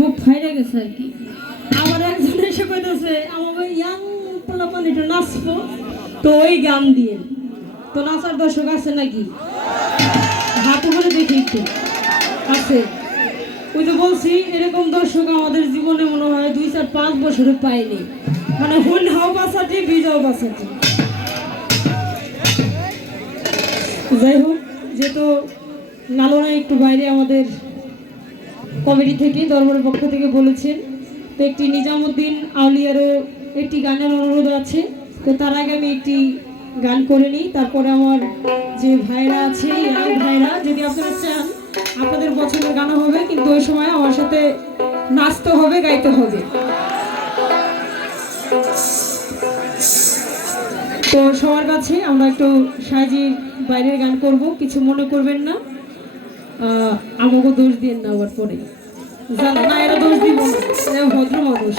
বুক ফাইরে গেছে আর কি। আমার একজন এসে কইতেছে আমাকে ইয়াং পোলাপান একটু নাচবো, তো ওই গান দিয়ে। তো নাচার দর্শক আছে নাকি? হাত করে দেখি একটু আছে। ওই তো বলছি এরকম দর্শক আমাদের জীবনে মনে হয় 2-4-5 বছরে পাইনি, মানে হুন হাও বাসাটি বিজয় বাসাটি। যাই হোক, যেহেতু লালনা একটু বাইরে আমাদের কমিটি থেকে দরবারের পক্ষ থেকে বলেছেন, তো একটি নিজামুদ্দিন আউলিয়ারও একটি গানের অনুরোধ আছে। তো তার আগে আমি একটি গান করে নিই, তারপরে আমার যে ভাইরা আছে ইয়াং ভাইরা, যদি আপনারা চান আপনাদের পছন্দের গানও হবে, কিন্তু ওই সময় আমার সাথে নাচতে হবে, গাইতে হবে। তো সবার কাছে আমরা একটু সাজির বাইরের গান করব, কিছু মনে করবেন না, আমাকে দোষ দিন না। আবার পরে জানো না এরা দোষ দিব না, এরা ভদ্র মানুষ।